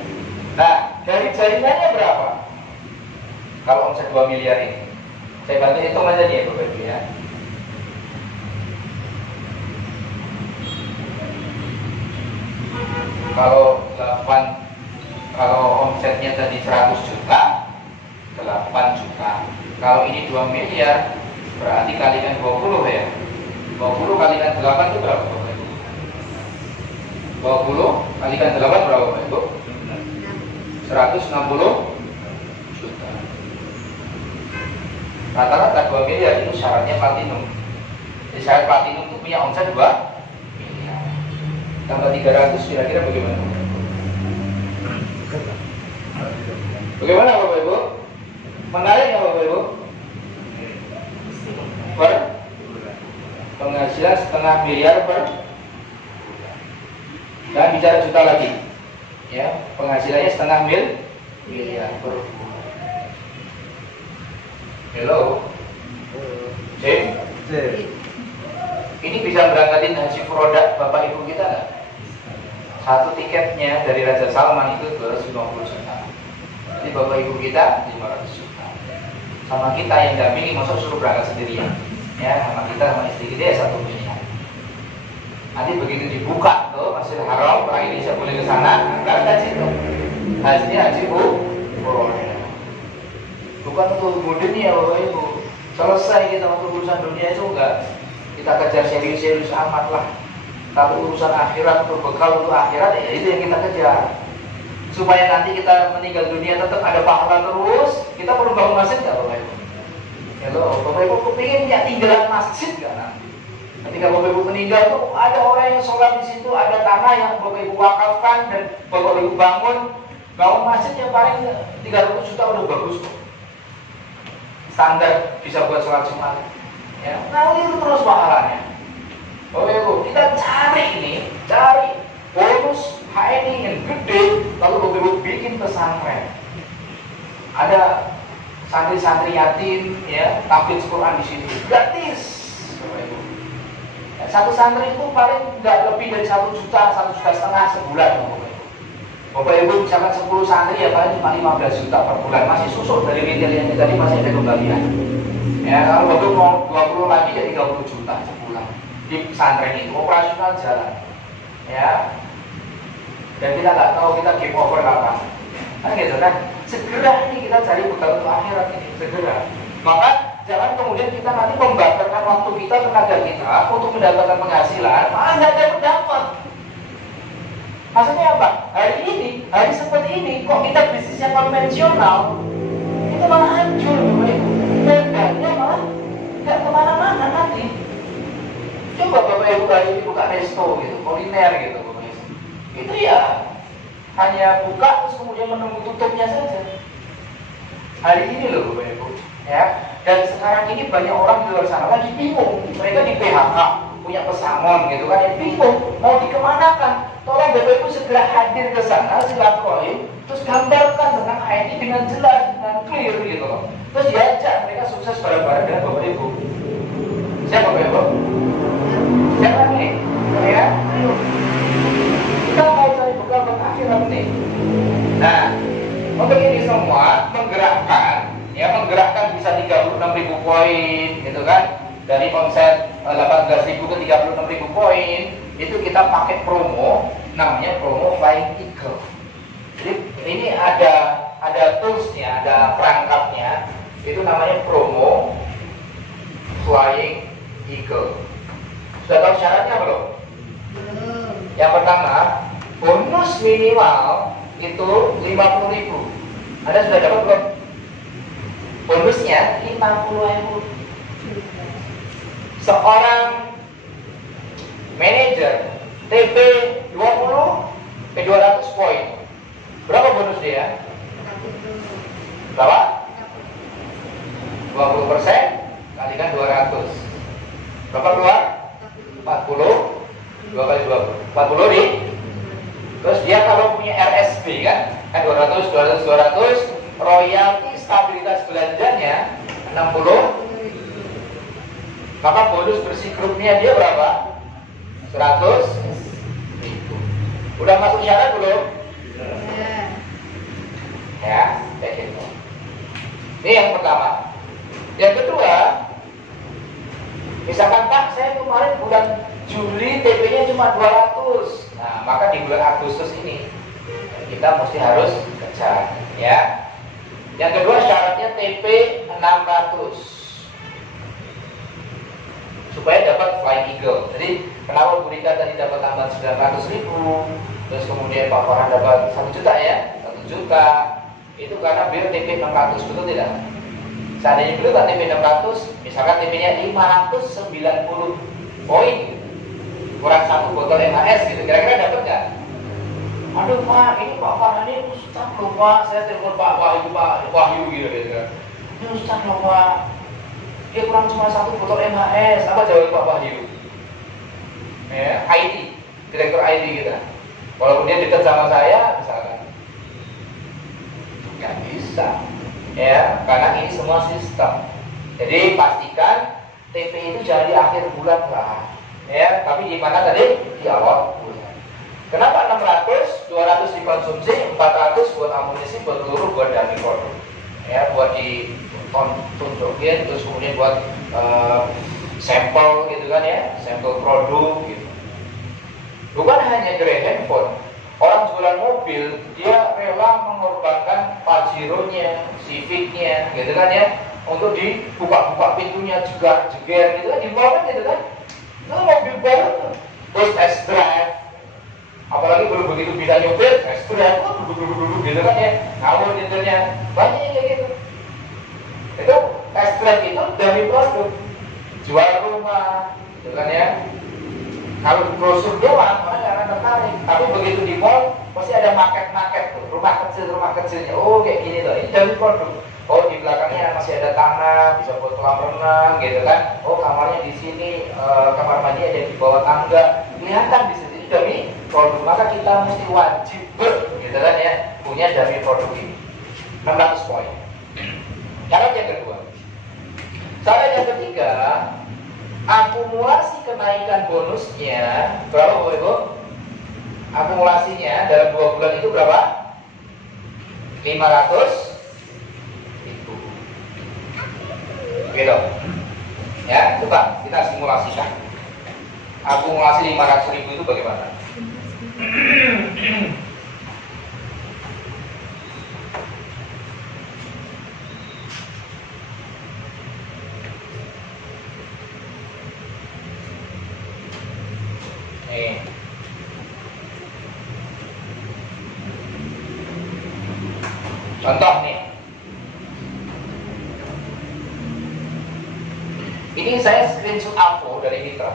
Nah, dari jaringannya berapa? Kalau omset 2 miliar ini, saya bantu hitung aja nih ya Bapak Ibu ya. Kalau omsetnya tadi 100 juta, 8 juta. Kalau ini 2 miliar, berarti kalikan 20 ya. 20 kalikan 8 itu berapa Bapak Ibu? 20 kalikan 8 berapa Bapak Ibu? 160 juta. Rata-rata 2 miliar itu syaratnya platinum. Jadi syarat platinum itu punya omset 2 miliar. Tambah 300 kira-kira bagaimana? Bagaimana Bapak Ibu? Menarik nggak Bapak Ibu? Per penghasilan setengah miliar per bulan. Jangan bicara juta lagi, ya, penghasilannya setengah miliar per bulan. Hello, Jim? Ini bisa berangkatin haji produk Bapak Ibu kita nggak? Satu tiketnya dari Raja Salman itu 250 juta. Jadi Bapak Ibu kita 500 juta. Sama kita yang dampingi, masuk suruh berangkat sendirian. Ya, sama kita sama istri kita ya 1 miliar. Nanti begitu dibuka tuh Masjidil Haram, orang Indonesia boleh ke sana, berangkat haji itu. Hajinya haji umroh. Bukan untuk dunia Bapak Ibu. Selesai kita untuk urusan dunia itu enggak. Kita kejar serius-serius amat lah. Tapi urusan akhirat, untuk bekal untuk akhirat, ya itu yang kita kejar. Supaya nanti kita meninggal dunia tetap ada pahala terus. Kita perlu bangun masjid nggak Bapak Ibu? Ya loh, Bapak Ibu kepingin nggak tinggalan masjid nggak nanti? Ketika Bapak Ibu meninggal tuh ada orang yang sholat di situ, ada tanah yang Bapak Ibu wakafkan dan Bapak Ibu bangun masjid yang paling 300 juta udah bagus kok. Standar bisa buat sholat Jumat. Ya, nanti itu terus pahalanya. Bapak Ibu, kita cari bonus HNI yang gede, lalu Bapak Ibu bikin pesantren. Ada santri-santri yatim, ya, tahfidz Quran di situ, gratis. Bapak Ibu. Ya, satu santri itu paling nggak lebih dari 1 juta, 1,5 juta sebulan, Bapak Ibu. Bapak Ibu misalkan 10 santri ya paling cuma 15 juta per bulan, masih susut dari retail yang tadi masih ada kembalian. Ya, kalau Bapak Ibu mau 20 lagi ya 30 juta sebulan di pesantren itu, operasional jalan. Ya, dan kita nggak tahu kita game over kapan. Kan gitu kan? Segera ini kita cari bekal untuk akhirat ini, segera. Maka jangan kemudian kita nanti membakarkan waktu kita, tenaga kita untuk mendapatkan penghasilan, malah nggak ada pendapat. Maksudnya apa? Hari seperti ini, kok kita bisnis yang konvensional, itu malah hancur, Bapak Ibu. Modalnya malah nggak kemana-mana nanti. Coba Bapak Ibu hari ini buka resto gitu, kuliner gitu, Bapak Ibu. Itu ya hanya buka terus kemudian menunggu tutupnya saja. Hari ini loh Bapak Ibu, ya. Dan sekarang ini banyak orang di luar sana lagi bingung. Mereka di PHK, punya pesangon gitu kan, ya bingung mau dikemanakan. Tolong Bapak Ibu segera hadir ke sana, silaturahim, terus gambarkan tentang HNI dengan jelas, dengan clear gitu loh. Terus diajak mereka sukses bareng-bareng dengan Bapak Ibu. Siapa Bapak Ibu? Siapa nih? Ya, ayo. Kita mau cari bekal buat akhirat nih. Nah, untuk ini semua menggerakkan bisa 36.000 poin gitu kan. Dari omset 18.000 ke 36.000 poin itu kita pakai promo, namanya promo Flying Eagle. Jadi ini ada toolsnya, ada perangkapnya, itu namanya promo Flying Eagle. Sudah tahu syaratnya belum? Yang pertama, bonus minimal itu 50.000. Anda sudah dapat belum? Bonusnya 50.000. Seorang manajer TP 200 poin. Berapa bonus dia? Berapa? 20% kalikan 200. Berapa keluar? 40. 2 kali 20. 40 nih. Terus dia kalau punya RSB kan 200, royalti stabilitas belanjanya 60. Maka bonus bersih grupnya dia berapa? 100.000. Udah masuk syarat belum? Ya, kayak gitu. Ini yang pertama. Yang kedua, misalkan Pak, saya kemarin bulan Juli TP-nya cuma 200. Nah, maka di bulan Agustus ini kita mesti harus kejar, ya. Yang kedua syaratnya TP 600 supaya dapat Flying Eagle. Jadi kenapa Bu Rika tadi dapat tambahan 900.000, terus kemudian Pak Farhan dapat 1 juta ya, 1 juta itu karena biar TP 600, betul tidak? Seandainya dulu kan TP 600, misalkan TP-nya 590 poin, kurang 1 botol MHS gitu, kira-kira dapat nggak? Aduh Pak, ini Pak Farhan ini Ustaz loh Pak, saya telepon Pak Wahyu gitu kan. Ini Ustaz loh Pak, dia kurang cuma 1 botol MHS. Apa jawab Pak Wahyu? Ya, IT, direktur IT kita. Walaupun dia dekat sama saya, misalkan, nggak bisa, ya, karena ini semua sistem. Jadi pastikan TP itu jangan di akhir bulan lah, ya. Tapi di mana tadi? Di awal bulan. Kenapa 600? 200 dikonsumsi, 400 buat amunisi, buat peluru, buat dummy produk, ya, buat di tunjukin, terus kemudian buat sampel gitu kan ya, sampel produk gitu. Bukan hanya gerai handphone, orang jualan mobil dia rela mengorbankan Pajero-nya, Civic-nya, gitu kan ya, untuk dibuka-buka pintunya jegar-jeger gitu kan, di mall kan gitu kan. Itu mobil baru tuh, terus test drive, apalagi belum begitu bisa nyopir, test drive, duduk gitu kan ya, ngawur intinya, banyak yang kayak gitu. Itu test drive itu dari produk, jual rumah, gitu kan ya. Kalau brosur doang, orang nggak akan tertarik. Tapi begitu di mall, pasti ada market tuh, rumah kecilnya. Oh kayak gini tuh, ini dari produk. Oh di belakangnya masih ada tanah, bisa buat kolam renang, gitu kan. Oh kamarnya di sini, kamar mandi ada di bawah tangga. Kelihatan di sini dari produk. Maka kita mesti wajib gitu kan ya, punya dari produk ini. 600 poin. Syarat yang kedua. Syarat yang ketiga, akumulasi kenaikan bonusnya berapa Bapak Ibu? Akumulasinya dalam 2 bulan itu berapa? 500.000. Gitu. Ya, coba kita simulasikan. Akumulasi 500.000 itu bagaimana? Nih. Contoh nih. Ini saya screenshot AVO dari Mitra.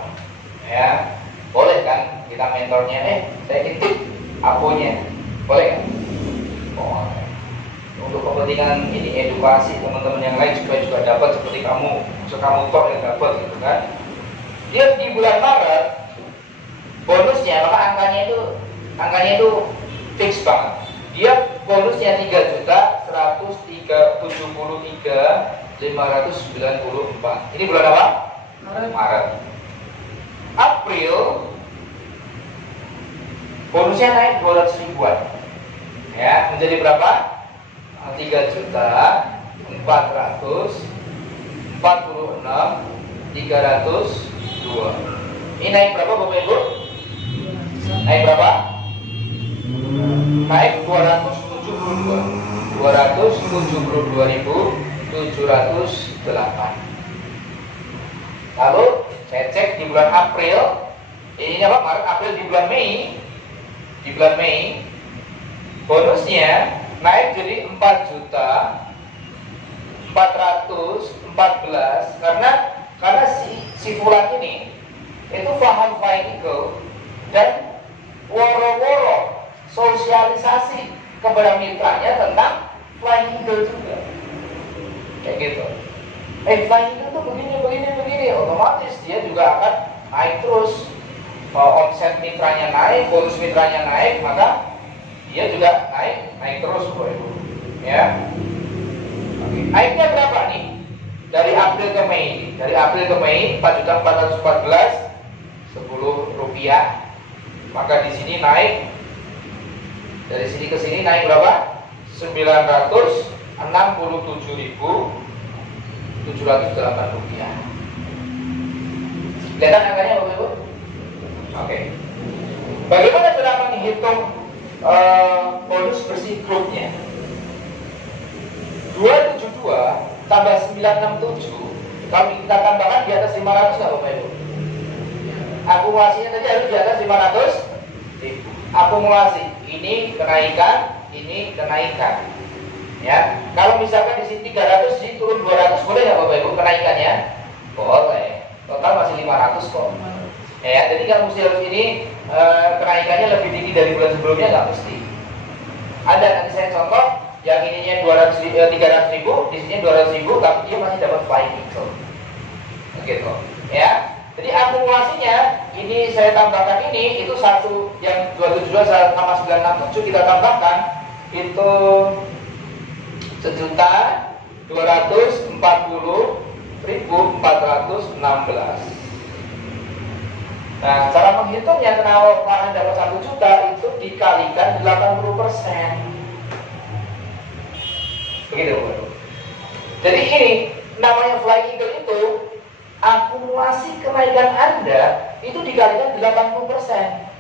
Ya. Boleh kan kita mentornya, saya intip AVO-nya. Boleh kan? Boleh. Untuk kepentingan ini edukasi teman-teman yang lain supaya juga dapat seperti kamu, kamu kok yang dapat gitu kan. Dia di bulan Maret bonusnya, maka angkanya itu fix banget. Dia bonusnya 3.173.594. Ini bulan apa? Maret. April bonusnya naik 200 ribuan. Ya, menjadi berapa? 3.446.302. Ini naik berapa Bapak Ibu? Naik berapa? Naik 272.708. Lalu saya cek di bulan April, ini apa? Maret, April, di bulan Mei. Di bulan Mei bonusnya naik jadi 4.414 karena si Fulan ini itu paham flying eagle dan woro-woro sosialisasi kepada mitranya tentang flying eagle juga, kayak gitu. Flying eagle tuh begini, otomatis dia juga akan naik terus. Omset mitranya naik, bonus mitranya naik, maka dia juga naik terus, Bapak Ibu. Ya. Oke. Naiknya berapa nih? Dari April ke Mei. Dari April ke Mei 4.414 10 rupiah. Maka di sini naik, dari sini ke sini naik berapa? 967.708 rupiah. Kelihatan angkanya Bapak Ibu? Oke. Bagaimana cara menghitung bonus bersih grupnya? 272 tambah 967, kalau kita tambahkan di atas 500 nggak Bapak Ibu? Akumulasinya tadi harus di atas 500.000. Akumulasi ini kenaikan, ini kenaikan. Ya, kalau misalkan di sini 300, di sini turun 200, boleh nggak Bapak Ibu kenaikannya? Boleh. Total masih 500 kok. Ya, jadi kan mesti harus ini kenaikannya lebih tinggi dari bulan sebelumnya, nggak mesti. Ada nanti saya contoh, yang ininya 300.000, di sini 200.000, tapi dia masih dapat flying eagle. Begitu. Ya. Jadi akumulasinya ini saya tambahkan ini, itu satu yang 272 sama 967 kita tambahkan itu 1.240.416. Nah, cara menghitungnya kalau Anda dapat 1 juta itu dikalikan 80%. Begitu. Jadi ini namanya flying eagle itu, akumulasi kenaikan Anda itu dikalikan 80%.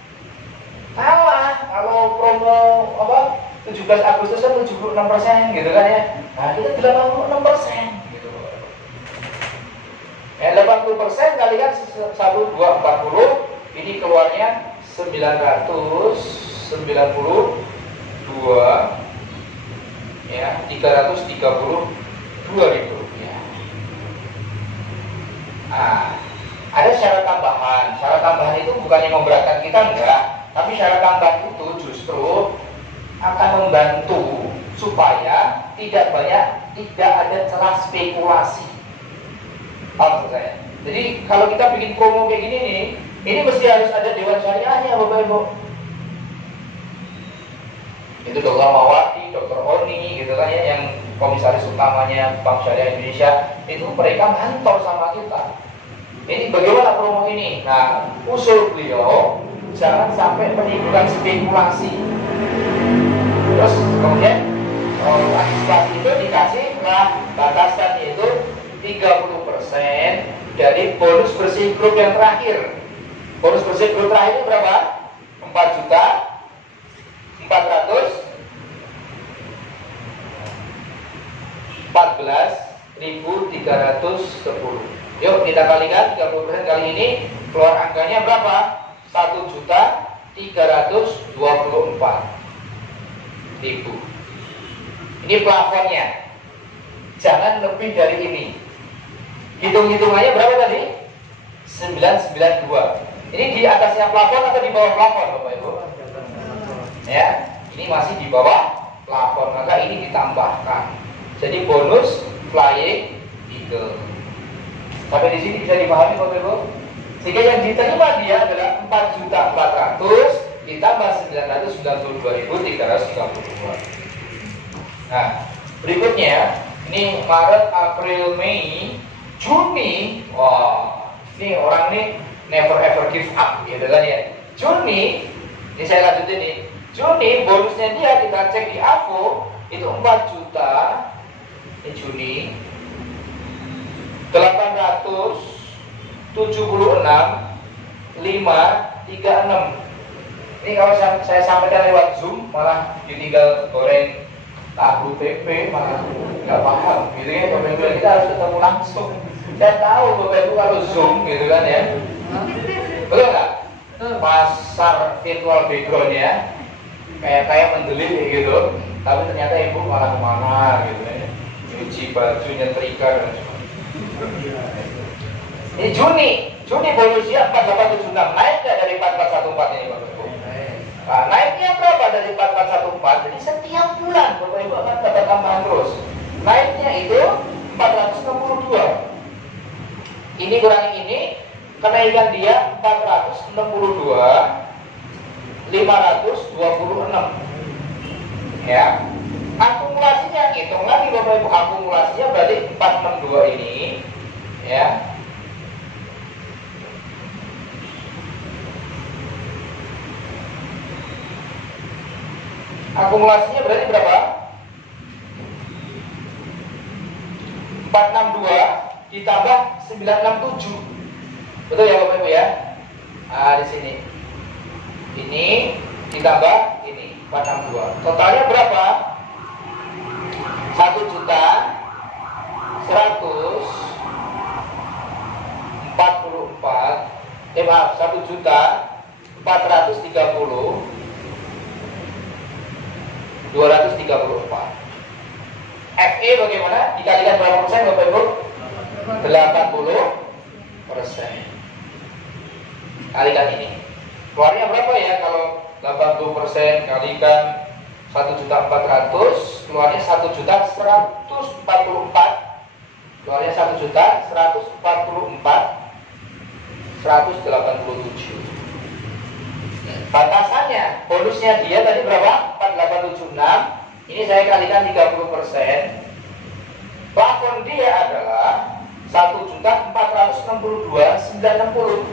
Kalah kalau promo apa 17 Agustus kan 76% gitu kan ya. Nah, kita 86% gitu. Ya 80% kalikan 1240, ini keluarnya 992 ya 332.000 rupiah. Nah, ada syarat tambahan. Syarat tambahan itu bukannya memberatkan kita, enggak, tapi syarat tambahan itu justru akan membantu supaya tidak ada celah spekulasi. Maksud saya. Jadi kalau kita bikin promo kayak gini nih, ini mesti harus ada dewan syariahnya, Bapak Ibu. Itu Dr. Mawati, Dr. Oni gitu kan ya, yang komisaris utamanya Bank Syariah Indonesia, itu mereka mantau sama kita. Ini bagaimana promo ini? Nah, usul beliau jangan sampai menimbulkan spekulasi. Terus kemudian antisipasi itu dikasih batasan itu 30% dari bonus bersih grup yang terakhir. Bonus bersih grup terakhir itu berapa? 4.414.310. Yuk kita kalikan 30% kali ini, keluar angkanya berapa? 1.324.000. Ini plafonnya. Jangan lebih dari ini. Hitung-hitungannya berapa tadi? 992. Ini di atasnya plafon atau di bawah plafon, Bapak Ibu? Ya, ini masih di bawah plafon, maka ini ditambahkan. Jadi bonus flying eagle. Sampai di sini bisa dipahami, Bapak Ibu? Sehingga yang diterima dia adalah 4.400.000 ditambah 992.332. Nah, berikutnya ini Maret, April, Mei, Juni. Wah, ini orang nih never ever give up gitu kan ya. Juni, ini saya lanjutin nih. Juni bonusnya dia kita cek di AVO itu 4 juta. Ini Juni 876.536. Ini kalau saya sampaikan lewat Zoom malah ditinggal goreng tahu tempe, malah nggak paham gitu ya. Bapak Ibu, kita harus ketemu langsung. Saya tahu Bapak Ibu kalau Zoom gitu kan ya, betul nggak? Pasar virtual backgroundnya kayak mendelit gitu, tapi ternyata ibu malah kemana gitu ya, cuci baju, nyetrika dan sebagainya. Ini Juni bonusnya 4.876, naik nggak dari 4.414 ini Bapak Ibu? Nah, naiknya berapa dari 4.414? Jadi setiap bulan Bapak Ibu akan dapat tambahan terus. Naiknya itu 462. Ini kurangi ini, kenaikan dia 462.526. Ya. Akumulasinya hitung lagi Bapak Ibu, akumulasinya berarti 462 ini, ya. Akumulasinya berarti berapa? 462 ditambah 967. Betul ya Bapak Ibu ya? Nah, di sini. Ini ditambah ini 462. Totalnya berapa? 1.434. FE bagaimana? Dikalikan berapa persen Bapak Ibu? 80%. Kalikan ini. Keluarnya berapa ya kalau 80% kalikan 1.400.000, keluarnya 1.144.000. Keluarnya 1.144.187. Batasannya, bonusnya dia tadi berapa? 4.876. Ini saya kalikan 30%. Plafon dia adalah 1.462.960.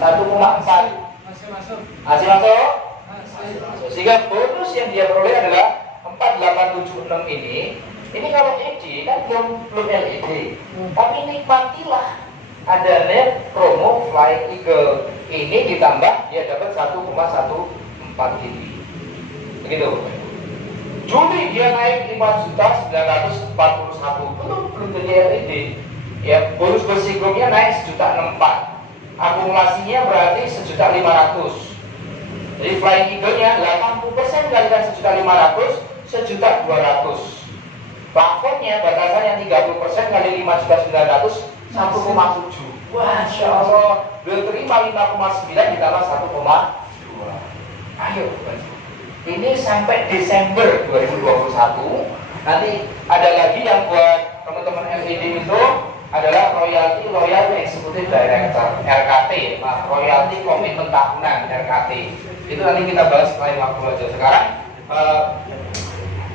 1,4. Masih masuk. Masih masuk? Sehingga bonus yang dia peroleh adalah 4.876 ini kalau ED kan belum LED. Tapi nikmatilah ada net promo Flying Eagle. Ini ditambah dia dapat 1,14. 4 GB. Begitu. Juli dia naik 5.941, belum jadi LED. Ya, bonus bersiklumnya naik 1.064. Akumulasinya berarti 1.500.000. Jadi Flying Eagle-nya 80% kalikan 1.500.000, 1.200.000. Plafonnya batasannya 30% kali 5.900.000, 1,7. Masya Allah, belum terima 5,9 ditambah 1,2. Ayo, ini sampai Desember 2021. Nanti ada lagi yang buat teman-teman LED itu adalah royalty executive director RKT, royalty komitmen tahunan RKT. Itu nanti kita bahas lain waktu aja. Sekarang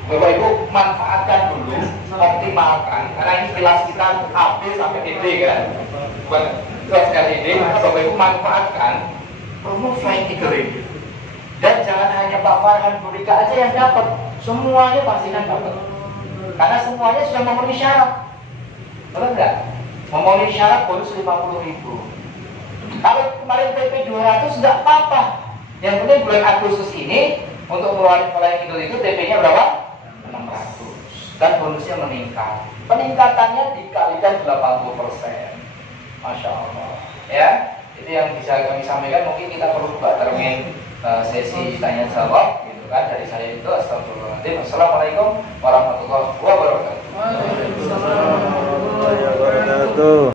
Bapak Ibu manfaatkan dulu, optimalkan, karena ini kelas kita AB sampai DD kan, buat kelas LED. Maka Bapak Ibu manfaatkan promo Flying Eagle ini. Dan jangan hanya Pak Farhan Budika aja yang dapat, semuanya pastikan dapat. Karena semuanya sudah memenuhi syarat. Betul nggak? Memenuhi syarat bonus 50.000. Kalau kemarin PP 200 nggak apa-apa. Yang penting bulan Agustus ini untuk mengeluarkan Flying Eagle itu TP-nya berapa? 600. Dan bonusnya meningkat. Peningkatannya dikalikan 80%. Masya Allah. Ya, itu yang bisa kami sampaikan. Mungkin kita perlu buka termin sesi tanya jawab gitu kan. Dari saya itu astagfirullahaladzim. Assalamualaikum warahmatullahi wabarakatuh. Waalaikumsalam warahmatullahi wabarakatuh.